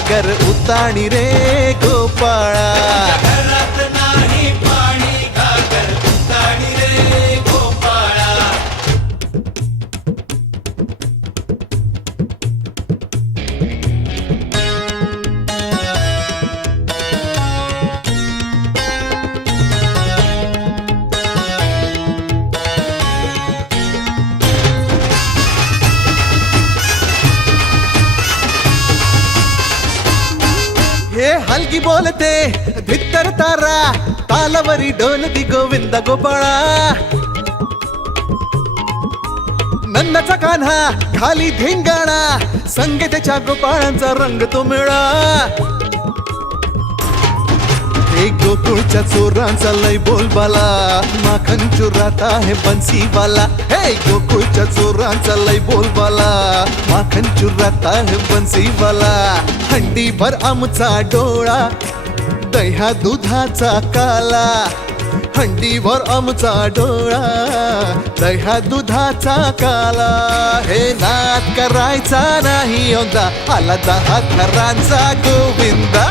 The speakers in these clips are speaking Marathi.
पाणी घागर उताणी रे गोपाळा हलगी बोलते भितर तारा तालावरी डोलती गोविंद गोपाळा. नंदाचा कान्हा खाली धिंगाणा संगीताच्या गोपाळांचा रंग तो मिळा. हे गोकुळच्या चोरांचा लय बोलबाला. माखन चोरात आहे बन्सीवाला हे गोकुळच्या चोरांचा लय बोलबाला. माखन चोरात आहे बन्सीवाला हंडीभर आमचा डोळा दह्या दुधाचा काला. हंडीभर आमचा डोळा दह्या दुधाचा काला. हे नाद करायचा नाही औंदा आला दहा थरांचा गोविंदा.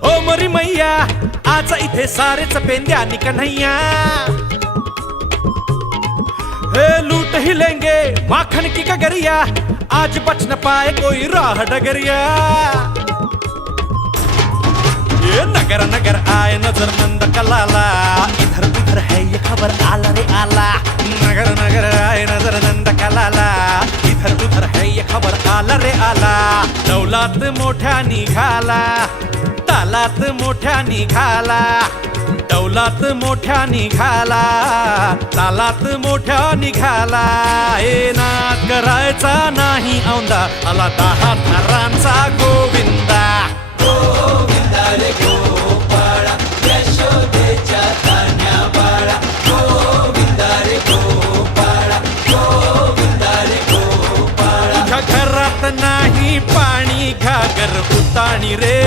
ओ मरी मैया आज इथे सारेच पेंद्या कन्हैया. हे लूट ही लेंगे माखन की गगरिया आज बच न पाए कोई राह डगरिया. ये नगर नगर आए नजर नंद कलाला इधर उधर है ये खबर आला रे आला. नगर नगर आए नजर नंद कलाला इधर उधर है ये खबर आला रे आला. दौलात मोठ्या निघाला. तालात मोठ्या निघाला दौलात मोठ्या निघाला तालात मोठ्या निघाला. हे नाद करायचा नाही औंदा आला दहा थरांचा गोविंदा. गोविंदा रे गोपाळा यशोदेच्या तान्या बाळा गोविंदा रे गोपाळा गोविंदा रे गोपाळा. तुझ्या घरात नाही पाणी घागर उताणी रे